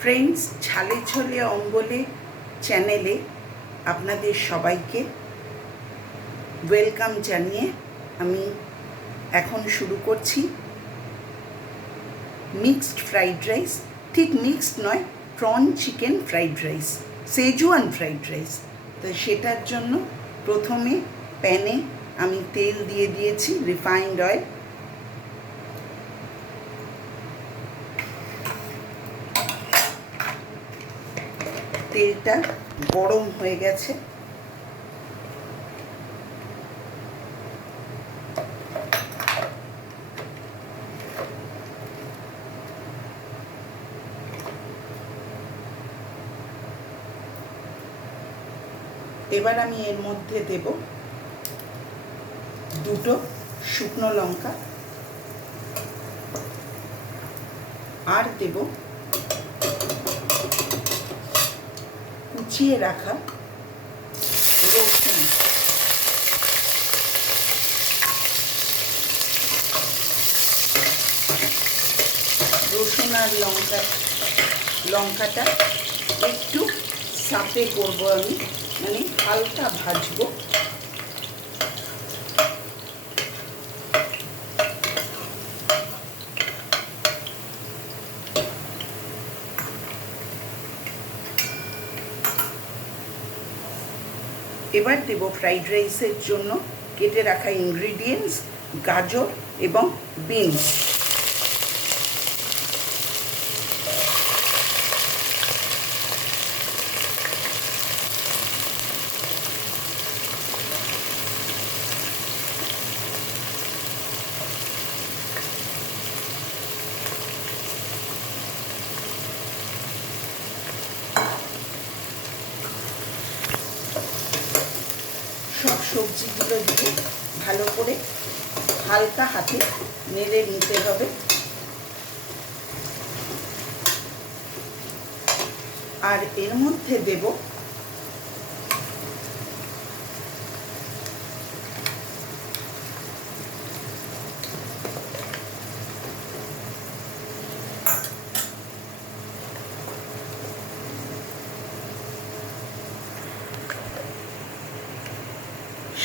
Friends, ঝালে ঝোলে অম্বলে চ্যানেলে আপনাদের সবাইকে ওয়েলকাম জানিয়ে আমি এখন শুরু করছি মিক্সড ফ্রাইড রাইস। ঠিক মিক্সড নয়, prawn chicken fried rice, Schezwan fried rice. তো সেটার জন্য প্রথমে প্যানে আমি তেল দিয়ে দিয়েছি, রিফাইন্ড অয়েল। তেলটা গরম হয়ে গেছে। এবার আমি এর মধ্যে দেব দুটো শুকনো লঙ্কা, আর দেব কুচিয়ে রাখা রসুন। রসুন আর লঙ্কাটা একটু সাঁতে করব আমি, মানে হালকা ভাজবো। এবার দেব ফ্রাইড রাইসের জন্য কেটে রাখা ইনগ্রিডিয়েন্টস, গাজর এবং বিনস। সব সবজিগুলো দিয়ে ভালো করে হালকা হাতে নেড়ে নিতে হবে। আর এর মধ্যে দেব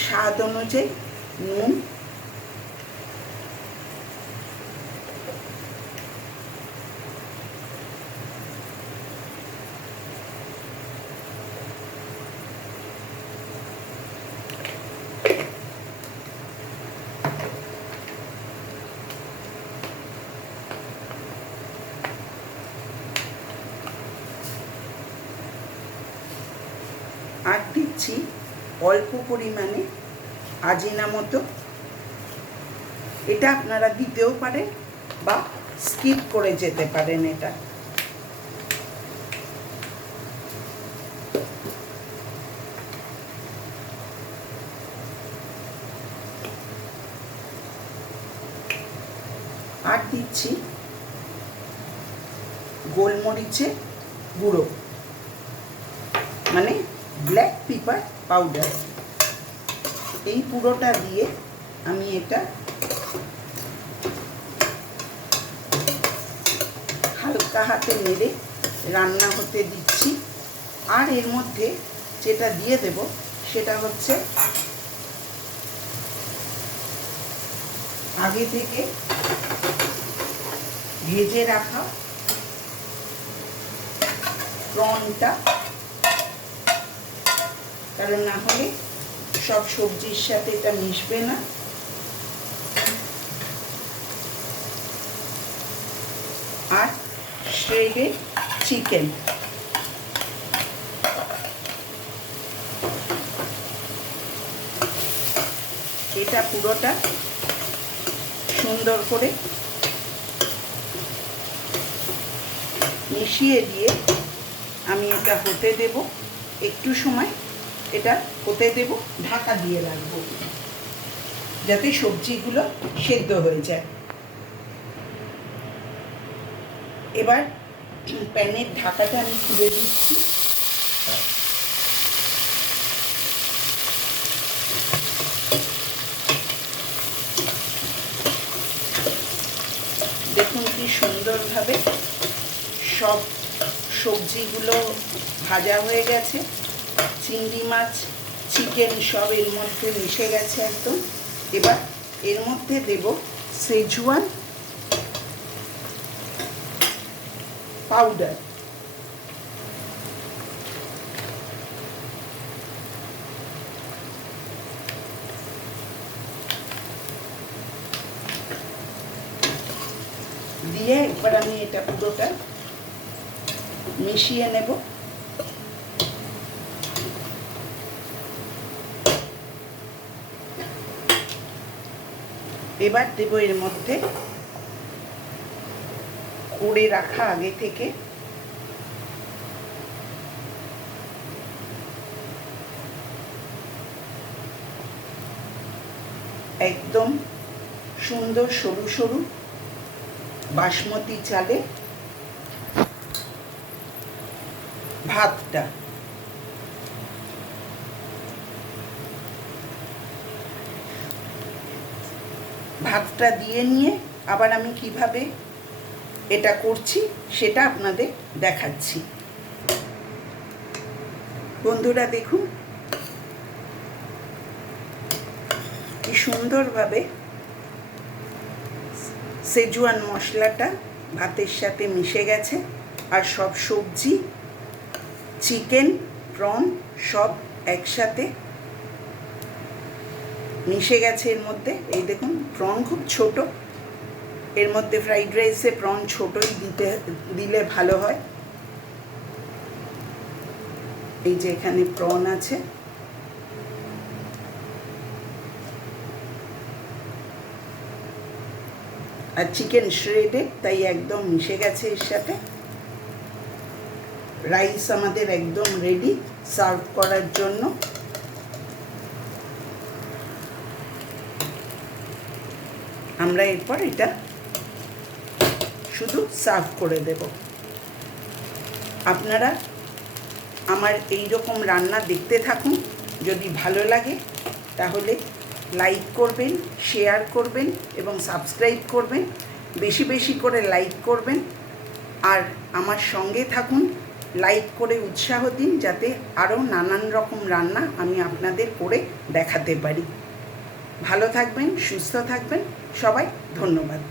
স্বাদ অনুযায়ী নুন, আর দিচ্ছি অল্প পরিমাণে আজিনামোটো। এটা আপনারা দিতেও পারেন বা স্কিপ করে যেতে পারেন। এটা আর দিচ্ছি গোলমরিচের গুঁড়ো, মানে ব্ল্যাক পেপার পাউডার। এই পুরোটা দিয়ে আমি এটা হালকা হাতে নেড়ে রান্না হতে দিচ্ছি। আর এর মধ্যে যেটা দিয়ে দেব সেটা হচ্ছে আগে থেকে ভেজে রাখা প্রনটা, কারণ না হলে সব সবজির সাথে এটা মিশবে না। আর শ্রেডেড চিকেন, এটা পুরোটা সুন্দর করে মিশিয়ে দিয়ে আমি এটা হতে দেব। একটু সময় এটা হতে দেব, ঢাকা দিয়ে রাখবো যাতে সবজিগুলো সেদ্ধ হয়ে যায়। এবার প্যানের ঢাকাটা আমি খুলে দিচ্ছি। দেখুন কি সুন্দরভাবে সব সবজিগুলো ভাজা হয়ে গেছে, চিংড়ি মাছ, চিকেন সব এর মধ্যে মিশে গেছে একদম। এবার এর মধ্যে দেব সেজওয়ান পাউডার। দিয়ে এবার আমি এটা পুরোটা মিশিয়ে নেব। এবার দেব এর মধ্যে করে রাখা আগে থেকে একদম সুন্দর সরু সরু বাসমতি চালে ভাতটা। ভাতটা দিয়ে নিয়ে আবার আমি কিভাবে এটা করছি সেটা আপনাদের দেখাচ্ছি। বন্ধুরা দেখুন কি সুন্দরভাবে সেজওয়ান মশলাটা ভাতের সাথে মিশে গেছে, আর সব সবজি, চিকেন, প্রন সব একসাথে মিশে গেছে এর মধ্যে। এই দেখুন প্রন খুব ছোট, এর মধ্যে ফ্রাইড রাইসে প্রন ছোটই দিলে ভালো হয়। এই যে এখানে প্রন আছে, আর চিকেন শ্রেডেড, তাই একদম মিশে গেছে এর সাথে। রাইস আমাদের একদম রেডি সার্ভ করার জন্য। আমরা এরপর এটা শুধু সার্ভ করে দেব। আপনারা আমার এই রকম রান্না দেখতে থাকুন। যদি ভালো লাগে তাহলে লাইক করবেন, শেয়ার করবেন এবং সাবস্ক্রাইব করবেন। বেশি বেশি করে লাইক করবেন আর আমার সঙ্গে থাকুন। লাইক করে উৎসাহ দিন যাতে আরও নানান রকম রান্না আমি আপনাদের করে দেখাতে পারি। ভালো থাকবেন, সুস্থ থাকবেন সবাই। ধন্যবাদ।